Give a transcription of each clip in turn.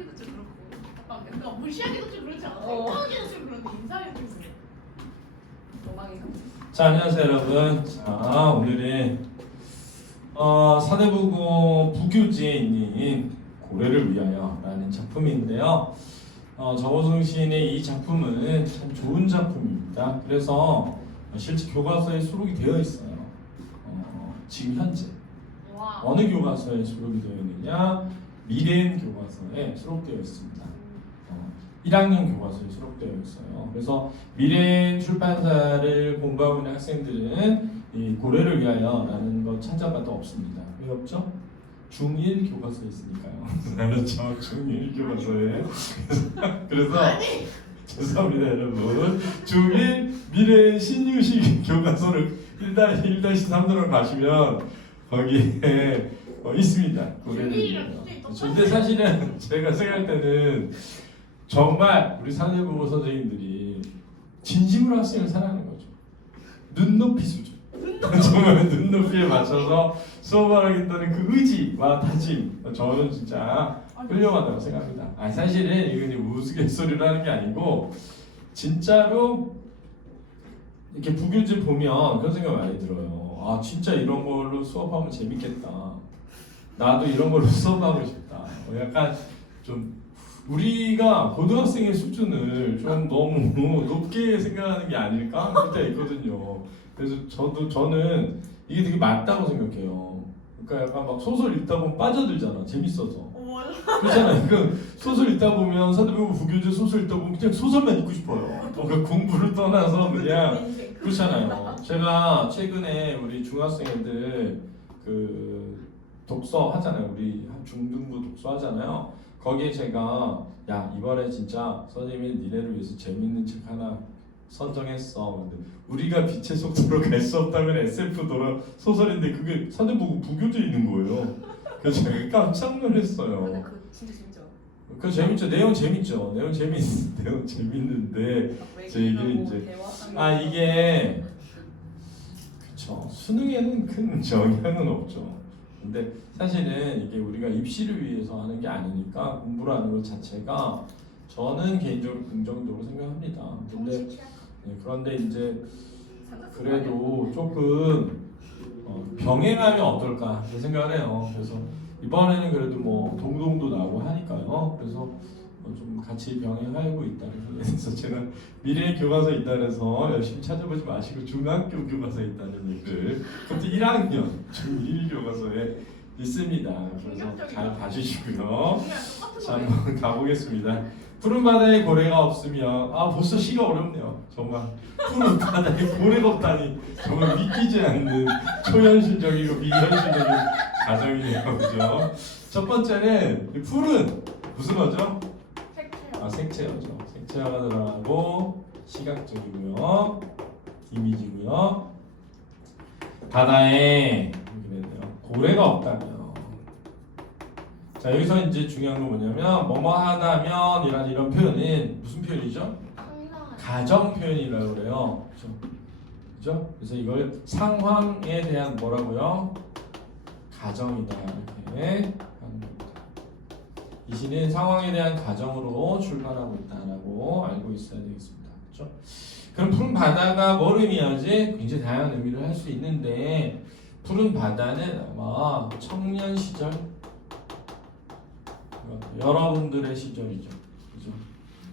인사하기도 좀 그렇고 약간 그러니까 무시하기도 좀 그렇지 않아? 생각하기도 좀 그런데 인사하기도 좀 그래. 도망이 상태. 자, 안녕하세요 여러분. 자, 오늘은 사대부고 부교지에 있는 고래를 위하여라는 작품인데요. 정호승 시인의 이 작품은 참 좋은 작품입니다. 그래서 실제 교과서에 수록이 되어 있어요. 지금 현재 와. 어느 교과서에 수록이 되어 있느냐? 미래인 교과서에 수록되어 있습니다. 1학년 교과서에 수록되어 있어요. 그래서 미래인 출판사를 공부하고 있는 학생들은 이 고래를 위하여라는 것 찾아봐도 없습니다. 왜 없죠? 중1 교과서에 있으니까요. 그렇죠. 중1 교과서에. 그래서 죄송합니다 여러분. 중1 미래인 신유식 교과서를 1-3으로 가시면 거기에 있습니다. 고래를. 근데 사실은 제가 생각할 때는 정말 우리 사대부고 선생님들이 진심으로 학생을 사랑하는 거죠. 눈높이 수준. 정말 눈높이에 맞춰서 수업을 하겠다는 그 의지와 다짐, 저는 진짜 훌륭하다고 생각합니다. 사실은 이건 우스갯소리로 하는 게 아니고 진짜로 이렇게 부교재 보면 그런 생각 많이 들어요. 진짜 이런 걸로 수업하면 재밌겠다. 나도 이런 걸로 수업하고 싶다. 약간 좀 우리가 고등학생의 수준을 좀 너무 높게 생각하는 게 아닐까 그럴 때가 있거든요. 그래서 저는 이게 되게 맞다고 생각해요. 그러니까 약간 막 소설 읽다 보면 빠져들잖아. 재밌어서. 그렇잖아요. 그 소설 읽다 보면 사대부고 부교재 소설 읽다 보면 그냥 소설만 읽고 싶어요. 그러니까 공부를 떠나서 그냥 그렇잖아요. 제가 최근에 우리 중학생들 그 독서 하잖아요. 우리 중등부 독서 하잖아요. 거기에 제가 야 이번에 진짜 선생님이 니네를 위해서 재밌는 책 하나 선정했어. 근데 우리가 빛의 속도로 갈 수 없다면 SF 소설인데 그게 사대부고 부교재에 있는 거예요. 그래서 제가 깜짝 놀랐어요. 근데 그거 진짜 재밌죠. 그 재밌죠. 내용 재밌죠. 내용 재밌는데 제 얘기는 이제 이게 그쵸. 수능에는 큰 영향은 없죠. 근데 사실은 이게 우리가 입시를 위해서 하는 게 아니니까 공부를 하는 것 자체가 저는 개인적으로 긍정적으로 생각합니다. 근데 그런데 이제 그래도 조금 병행하면 어떨까 그런 생각을 해요. 그래서 이번에는 그래도 뭐 동동도 나오고 하니까요. 그래서 좀 같이 병행하고 있다는 그래서 제가 미래 교과서에 있다는 해서 열심히 찾아보지 마시고 중학교 교과서에 있다는 얘기를 그것도 1학년 중1 교과서에 있습니다. 그래서 잘 봐주시고요. 자, 한번 가보겠습니다. 푸른 바다에 고래가 없으면 벌써 시가 어렵네요. 정말 푸른 바다에 고래가 없다니 정말 믿기지 않는 초현실적이고 비현실적인 가정이네요. 그죠? 첫 번째는 푸른 무슨 어죠? 색채어죠. 색채어가 들어가고 시각적이고요. 이미지고요. 바다에 고래가 없다면 자 여기서 이제 중요한 건 뭐냐면 뭐뭐 하다면 이런 표현은 무슨 표현이죠? 가정 표현이라고 그래요. 그죠? 그래서 이걸 상황에 대한 뭐라고요? 가정이다 이렇게 하는 겁니다. 이 시는 상황에 대한 가정으로 출발하고 있다라고 알고 있어야 되겠습니다. 그렇죠? 그럼 푸른 바다가 뭘 의미하지? 굉장히 다양한 의미를 할 수 있는데 푸른 바다는 아마 청년 시절 여러분들의 시절이죠. 그죠?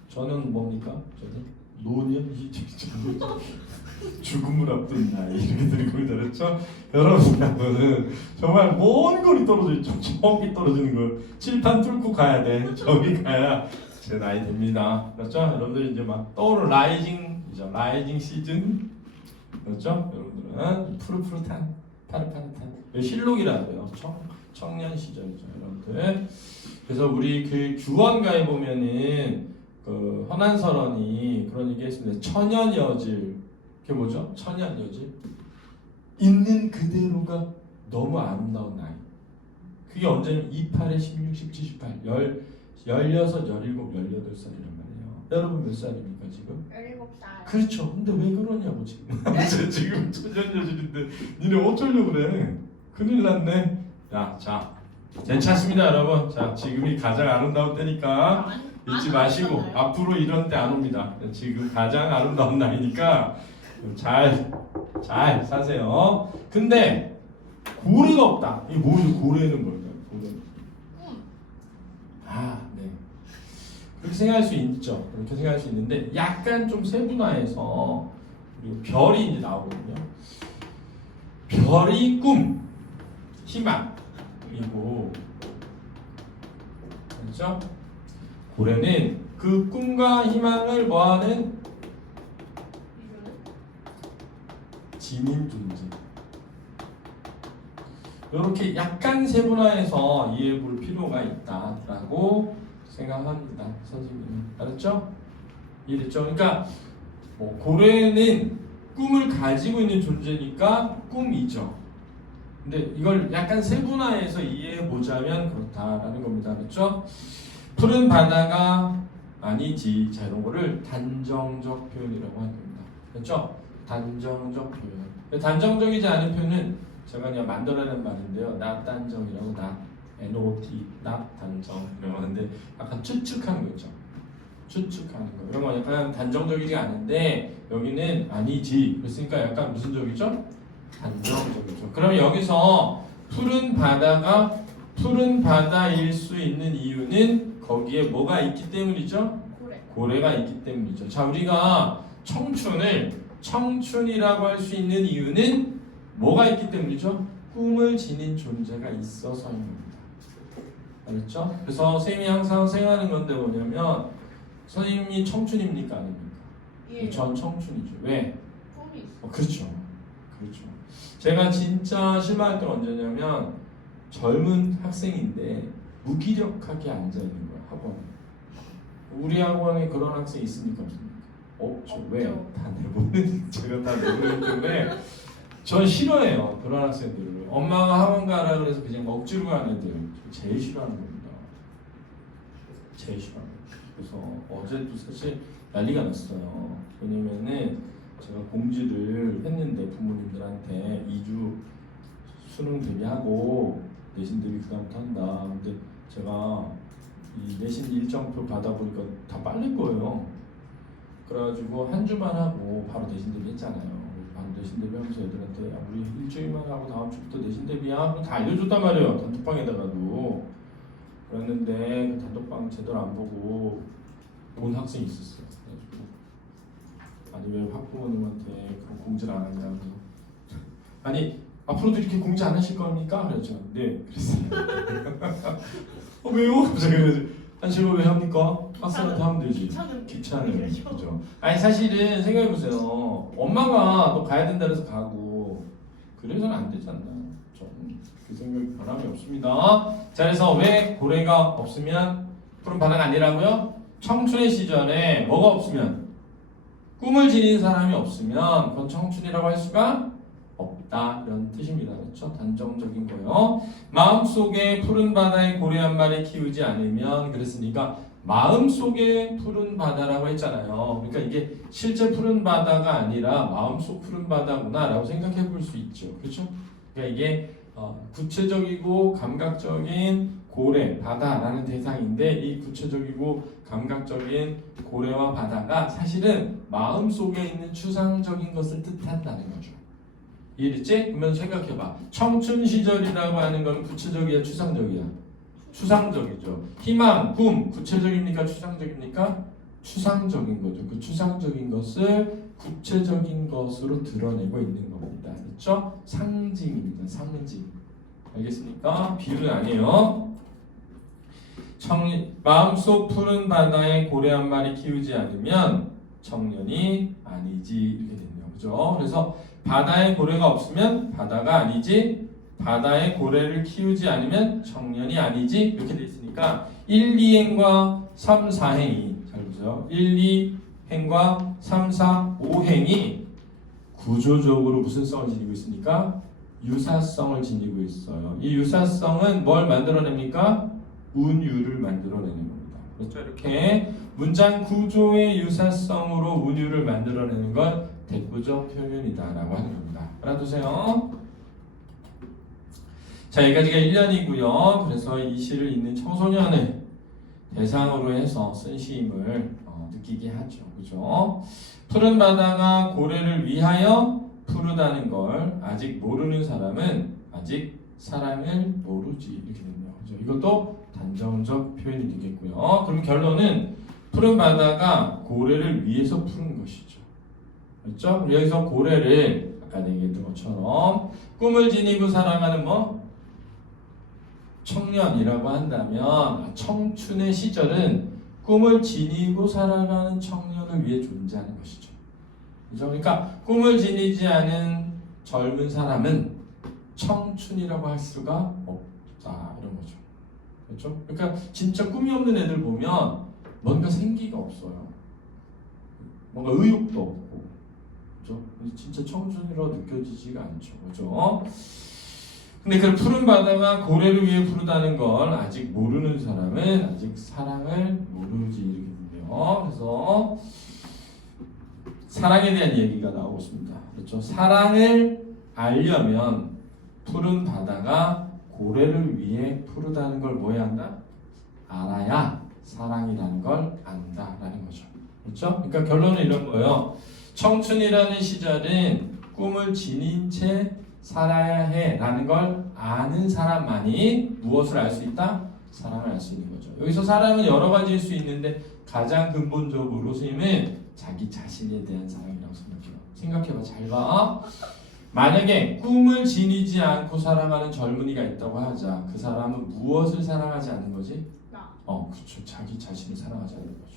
저는 뭡니까? 저는 노년 시절이죠. 죽음을 앞둔 나이 이렇게 들고 있잖아요. 여러분하고는 정말 먼 거리 떨어져 있죠. 저기 떨어지는 걸 칠판 뚫고 가야 돼. 저기 가야 제 나이 됩니다. 그렇죠? 여러분들 이제 막 떠오르는 라이징 시즌 그렇죠? 여러분들은 푸릇푸릇한 파릇파릇한 실록이라고요. 청년 시절이죠, 여러분들. 그래서 우리 그 규원가에 보면은 그 헌한설원이 그런 얘기했습니다. 천연여질 그게 뭐죠? 천연여질 있는 그대로가 너무 아름다운 나이. 그게 언제냐면 28에 16, 17, 18, 16, 17, 18살이란 말이에요. 여러분 몇 살입니까 지금? 17살. 그렇죠. 근데 왜 그러냐고 지금. 지금 천연여질인데 니네 어쩌려고 그래. 큰일 났네. 자 괜찮습니다, 여러분. 자, 지금이 가장 아름다운 때니까 잊지 마시고 하셨잖아요. 앞으로 이런 때 안 옵니다. 지금 가장 아름다운 나이니까 잘 사세요. 근데 고래가 없다. 이게 뭐죠? 고래는 뭘까요? 고래는. 네. 그렇게 생각할 수 있죠. 그렇게 생각할 수 있는데 약간 좀 세분화해서 그리고 별이 이제 나오거든요. 별이 꿈, 희망, 그리고 그렇죠? 고래는 그 꿈과 희망을 뭐하는 지닌 존재. 이렇게 약간 세분화해서 이해해볼 필요가 있다라고 생각합니다. 선생님은 알았죠? 이해됐죠? 그러니까 뭐 고래는 꿈을 가지고 있는 존재니까 꿈이죠. 근데 이걸 약간 세분화해서 이해해보자면 그렇다라는 겁니다. 그렇죠? 푸른 바다가 아니지. 자, 이런 거를 단정적 표현이라고 하는 겁니다. 그렇죠? 단정적 표현. 단정적이지 않은 표현은 제가 그냥 만들어낸 말인데요. 낫단정이라고 NOT, 낫단정 이런 거 하는데 약간 추측하는 거죠. 추측하는 거. 이런 거 약간 단정적이지 않은데 여기는 아니지. 그랬으니까 약간 무슨 적이죠? 단정적이죠. 그럼 여기서 푸른 바다가 푸른 바다일 수 있는 이유는 거기에 뭐가 있기 때문이죠? 고래가 있기 때문이죠. 자, 우리가 청춘이라고 할 수 있는 이유는 뭐가 있기 때문이죠? 꿈을 지닌 존재가 있어서입니다. 알겠죠? 그래서 선생님이 항상 생각하는 건데 뭐냐면 선생님이 청춘입니까? 아닙니까? 예. 전 청춘이죠. 왜? 꿈이 있어. 그렇죠. 제가 진짜 실망했던 건 언제냐면 젊은 학생인데 무기력하게 앉아있는 거야, 학원에. 우리 학원에 그런 학생 있습니까? 없죠. 왜? 다 내보는 제가 다 내보내기 때문에 전 싫어해요. 그런 학생들을. 엄마가 학원 가라 그래서 그냥 억지로 가는 애들 제일 싫어하는 겁니다. 제일 싫어하는 거예요. 그래서 어제도 사실 난리가 났어요. 왜냐면은 제가 공지를 했는데 부모님들한테 2주 수능 대비하고 내신 대비 그다음부터 한다. 근데 제가 이 내신 일정표 받아보니까 다 빨릴 거예요. 그래가지고 한 주만 하고 바로 내신 대비 했잖아요. 바로 내신 대비 하면서 애들한테 야, 우리 일주일만 하고 다음 주부터 내신 대비야. 다 알려줬단 말이에요. 단톡방에다가도. 그랬는데 그 단톡방 제대로 안 보고 본 학생이 있었어요. 그래가지고 아니 왜 학부모님한테 그런 공지를 안 하냐고. 아니 앞으로도 이렇게 공지 안 하실 겁니까? 그랬죠. 네, 그랬어요. 왜요? 그래서 아니 제가 왜 합니까? 학생한테 하면 되지. 귀찮은 그죠. 아니 사실은 생각해 보세요. 엄마가 너 가야 된다 그래서 가고 그래서는 안 되잖아. 그 생각이 변함이 없습니다. 자, 그래서 왜 고래가 없으면 푸른 바다가 아니라고요? 청춘의 시절에 뭐가 없으면 꿈을 지닌 사람이 없으면 그건 청춘이라고 할 수가 없다 이런 뜻입니다. 그렇죠? 단정적인 거요. 마음속에 푸른 바다의 고래 한 마리 키우지 않으면 그랬으니까 마음속에 푸른 바다라고 했잖아요. 그러니까 이게 실제 푸른 바다가 아니라 마음속 푸른 바다구나라고 생각해 볼 수 있죠. 그렇죠? 그러니까 이게 구체적이고 감각적인 고래, 바다라는 대상인데 이 구체적이고 감각적인 고래와 바다가 사실은 마음속에 있는 추상적인 것을 뜻한다는 거죠. 이해됐지? 그러면 생각해봐. 청춘 시절이라고 하는 건 구체적이야, 추상적이야? 추상적이죠. 희망, 꿈, 구체적입니까? 추상적입니까? 추상적인 거죠. 그 추상적인 것을 구체적인 것으로 드러내고 있는 겁니다. 그렇죠? 상징입니다. 상징. 알겠습니까? 비유는 아니에요. 마음속 푸른 바다에 고래 한 마리 키우지 않으면 청년이 아니지 이렇게 됐네요. 그죠? 그래서 바다에 고래가 없으면 바다가 아니지, 바다에 고래를 키우지 않으면 청년이 아니지 이렇게 돼 있으니까 1, 2행과 3, 4행이 잘 보세요. 1, 2행과 3, 4, 5행이 구조적으로 무슨 성을 지니고 있습니까? 유사성을 지니고 있어요. 이 유사성은 뭘 만들어냅니까? 운유를 만들어내는 겁니다. 그렇죠? 이렇게 문장 구조의 유사성으로 운유를 만들어내는 건 대꾸적 표현이다라고 하는 겁니다. 알아두세요. 자, 여기까지가 1년이고요. 그래서 이 시를 읽는 청소년을 대상으로 해서 쓴 시임을 느끼게 하죠. 그죠? 푸른 바다가 고래를 위하여 푸르다는 걸 아직 모르는 사람은 아직 사랑을 모르지. 이렇게 됩니다. 그죠? 이것도 단정적 표현이 되겠고요. 그럼 결론은 푸른 바다가 고래를 위해서 푸른 것이죠. 그렇죠? 그럼 여기서 고래를 아까 얘기했던 것처럼 꿈을 지니고 살아가는 청년이라고 한다면 청춘의 시절은 꿈을 지니고 살아가는 청년을 위해 존재하는 것이죠. 그죠? 그러니까 꿈을 지니지 않은 젊은 사람은 청춘이라고 할 수가 없다 이런 거죠. 그렇죠? 그러니까 진짜 꿈이 없는 애들 보면 뭔가 생기가 없어요. 뭔가 의욕도 없고, 그죠? 진짜 청춘이라고 느껴지지가 않죠. 그죠? 근데 그 푸른 바다가 고래를 위해 부르다는 걸 아직 모르는 사람은 아직 사랑을 모르지 이렇게 돼요. 그래서 사랑에 대한 얘기가 나오고 있습니다. 그렇죠? 사랑을 알려면 푸른 바다가 고래를 위해 푸르다는 걸 뭐 해야 한다? 알아야 사랑이라는 걸 안다라는 거죠. 그렇죠? 그러니까 결론은 이런 거예요. 청춘이라는 시절은 꿈을 지닌 채 살아야 해라는 걸 아는 사람만이 무엇을 알 수 있다? 사랑을 알 수 있는 거죠. 여기서 사랑은 여러 가지일 수 있는데 가장 근본적으로 선생님은 자기 자신에 대한 사랑이라고 생각해요. 생각해봐, 잘 봐. 만약에 꿈을 지니지 않고 살아가는 젊은이가 있다고 하자. 그 사람은 무엇을 사랑하지 않는 거지? 그렇죠. 자기 자신을 사랑하지 않는 거죠.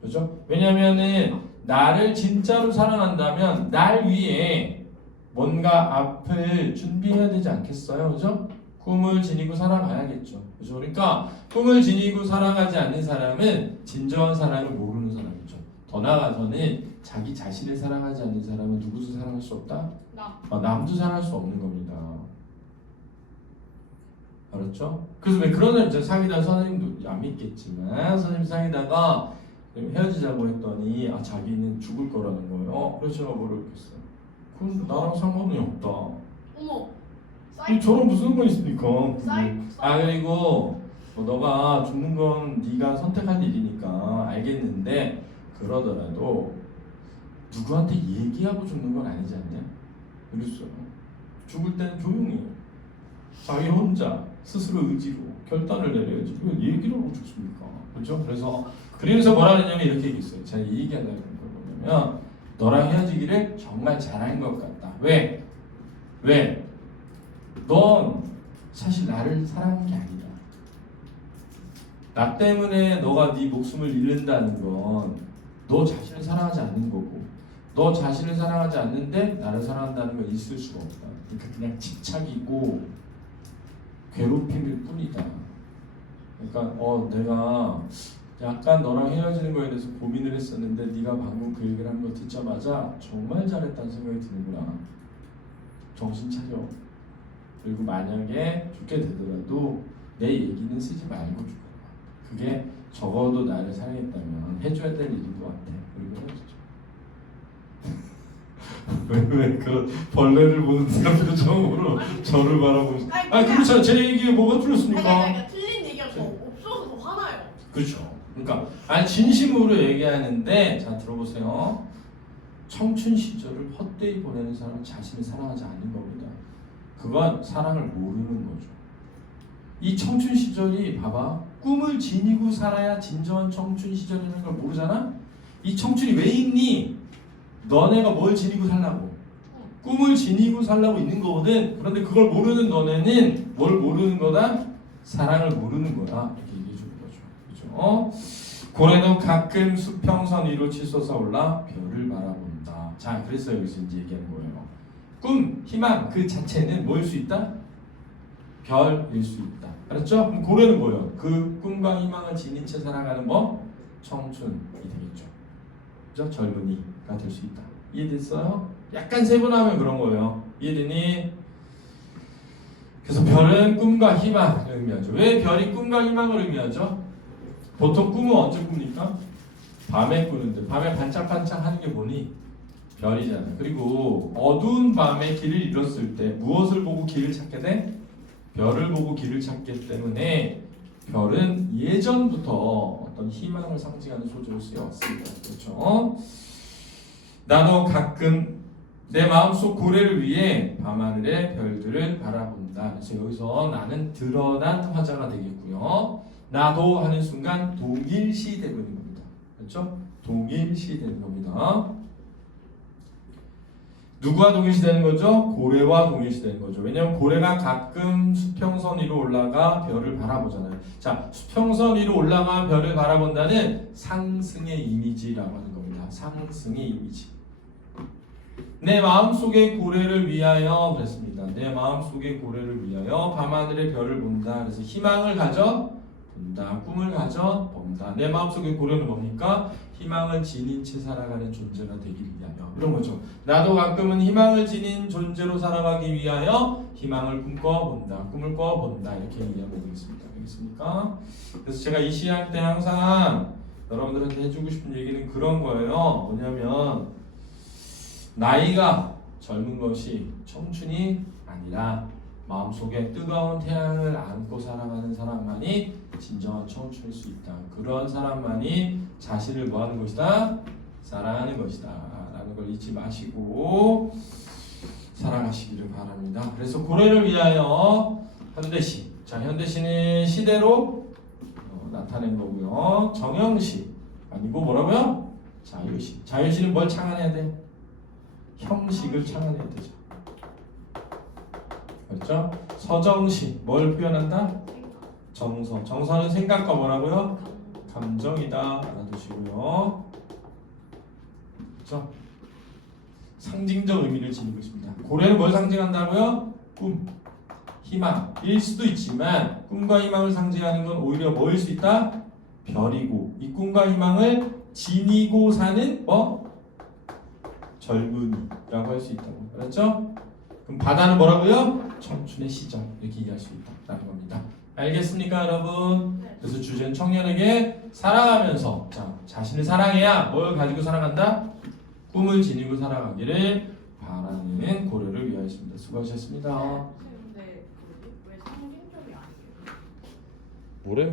그렇죠? 왜냐면은 나를 진짜로 사랑한다면 날 위해 뭔가 앞을 준비해야 되지 않겠어요? 그죠? 꿈을 지니고 살아가야겠죠. 그죠? 그러니까 꿈을 지니고 살아가지 않는 사람은 진정한 사랑을 모르는 사람이죠. 더 나아가서는 자기 자신을 사랑하지 않는 사람은 누구도 사랑할 수 없다? 남도 사랑할 수 없는 겁니다. 알았죠? 그래서 왜 그런 사람 사귀다가 선생님도 안 믿겠지만 선생님 사귀다가 헤어지자고 했더니 자기는 죽을 거라는 거예요. 그래서 제가 모르겠어요. 그건 나랑 상관이 없다. 어머. 저랑 무슨 상관이 있습니까? 그리고 너가 죽는 건 네가 선택할 일이니까 알겠는데 그러더라도 누구한테 얘기하고 죽는 건 아니지 않냐? 그랬어요. 죽을 때는 조용히 자기 혼자 스스로 의지로 결단을 내려야지. 왜 얘기를 하고 죽습니까? 그렇죠? 그래서 뭐라 그러냐면 이렇게 얘기했어요. 제가 이 얘기하려고 했던 거 뭐냐면 너랑 헤어지기를 정말 잘한 것 같다. 왜? 넌 사실 나를 사랑한 게 아니다. 나 때문에 너가 네 목숨을 잃는다는 건 너 자신을 사랑하지 않는 거고 너 자신을 사랑하지 않는데 나를 사랑한다는 건 있을 수가 없다. 그러니까 그냥 집착이고 괴롭힘일 뿐이다. 그러니까 내가 약간 너랑 헤어지는 거에 대해서 고민을 했었는데 네가 방금 그 얘기를 한 거 듣자마자 정말 잘했다는 생각이 드는구나. 정신 차려. 그리고 만약에 죽게 되더라도 내 얘기는 쓰지 말고 죽어라. 그게 적어도 나를 사랑했다면 해줘야 될 일인 것 같아. 그리고 헤어지죠. 왜 그 벌레를 보는 듯한 표정으로 저를 바라보고 그렇죠. 제 얘기에 뭐가 틀렸습니까? 그러니까 틀린 얘기가 더 없어서 더 화나요. 그렇죠. 그러니까 진심으로 얘기하는데 자 들어보세요. 청춘 시절을 헛되이 보내는 사람은 자신을 사랑하지 않는 겁니다. 그건 사랑을 모르는 거죠. 이 청춘 시절이 봐봐. 꿈을 지니고 살아야 진정한 청춘 시절이라는 걸 모르잖아? 이 청춘이 왜 있니? 너네가 뭘 지니고 살라고? 꿈을 지니고 살라고 있는 거거든. 그런데 그걸 모르는 너네는 뭘 모르는 거다? 사랑을 모르는 거야. 이렇게 얘기해 주는 거죠. 그렇죠? 고래도 가끔 수평선 위로 치솟아 올라 별을 바라본다. 자, 그래서 여기서 이제 얘기하는 거예요. 꿈, 희망 그 자체는 뭐일 수 있다? 별일 수 있다. 알았죠? 그럼 고래는 뭐예요? 그 꿈과 희망을 지닌 채 살아가는 청춘이 되겠죠. 그죠? 젊은이가 될 수 있다. 이해됐어요? 약간 세분화하면 그런 거예요. 이해되니? 그래서 별은 꿈과 희망을 의미하죠. 왜 별이 꿈과 희망을 의미하죠? 보통 꿈은 언제 꿉니까? 밤에 꾸는데 밤에 반짝반짝 하는 게 뭐니? 별이잖아. 그리고 어두운 밤에 길을 잃었을 때 무엇을 보고 길을 찾게 돼? 별을 보고 길을 찾기 때문에 별은 예전부터 어떤 희망을 상징하는 소재로 쓰여왔습니다. 그렇죠? 나도 가끔 내 마음속 고래를 위해 밤하늘의 별들을 바라본다. 그래서 여기서 나는 드러난 화자가 되겠고요. 나도 하는 순간 동일시 되고 있는 겁니다. 그렇죠? 동일시 되는 겁니다. 누구와 동일시 되는 거죠? 고래와 동일시 되는 거죠. 왜냐하면 고래가 가끔 수평선 위로 올라가 별을 바라보잖아요. 자, 수평선 위로 올라가 별을 바라본다는 상승의 이미지라고 하는 겁니다. 상승의 이미지. 내 마음속의 고래를 위하여 그랬습니다. 내 마음속의 고래를 위하여 밤하늘의 별을 본다. 그래서 희망을 가져 본다. 꿈을 가져 본다. 내 마음속의 고래는 뭡니까? 희망을 지닌 채 살아가는 존재가 되기 위하여. 이런 거죠. 나도 가끔은 희망을 지닌 존재로 살아가기 위하여 희망을 꿈꿔본다. 꿈을 꿔본다. 이렇게 얘기하면 되겠습니다. 알겠습니까? 그래서 제가 이 시할 때 항상 여러분들한테 해주고 싶은 얘기는 그런 거예요. 뭐냐면 나이가 젊은 것이 청춘이 아니라 마음속에 뜨거운 태양을 안고 살아가는 사람만이 진정한 청춘일 수 있다. 그런 사람만이 자신을 뭐하는 것이다? 사랑하는 것이다. 라는 걸 잊지 마시고 살아가시기를 바랍니다. 그래서 고래를 위하여 현대시. 자, 현대시는 시대로 나타낸 거고요. 정형시 아니고 뭐라고요? 자유시. 자유시는 뭘 창안해야 돼? 형식을 창안해야 되죠. 그렇죠? 서정시 뭘 표현한다? 정서. 정서는 생각과 뭐라고요? 감정이다. 알아두시고요. 그렇죠? 상징적 의미를 지니고 있습니다. 고래는 뭘 상징한다고요? 꿈, 희망일 수도 있지만 꿈과 희망을 상징하는 건 오히려 뭐일 수 있다? 별이고 이 꿈과 희망을 지니고 사는 젊은이라고 할 수 있다고. 알았죠? 그럼 바다는 뭐라고요? 청춘의 시절 이렇게 이해할 수 있다는 겁니다. 알겠습니까, 여러분? 네. 그래서 주제는 청년에게 살아가면서 자신을 사랑해야 뭘 가지고 살아간다? 꿈을 지니고 살아가기를 바라는 고려를 위하였습니다. 수고하셨습니다. 근데 왜 상징적이 아니에요? 뭐라는 거야?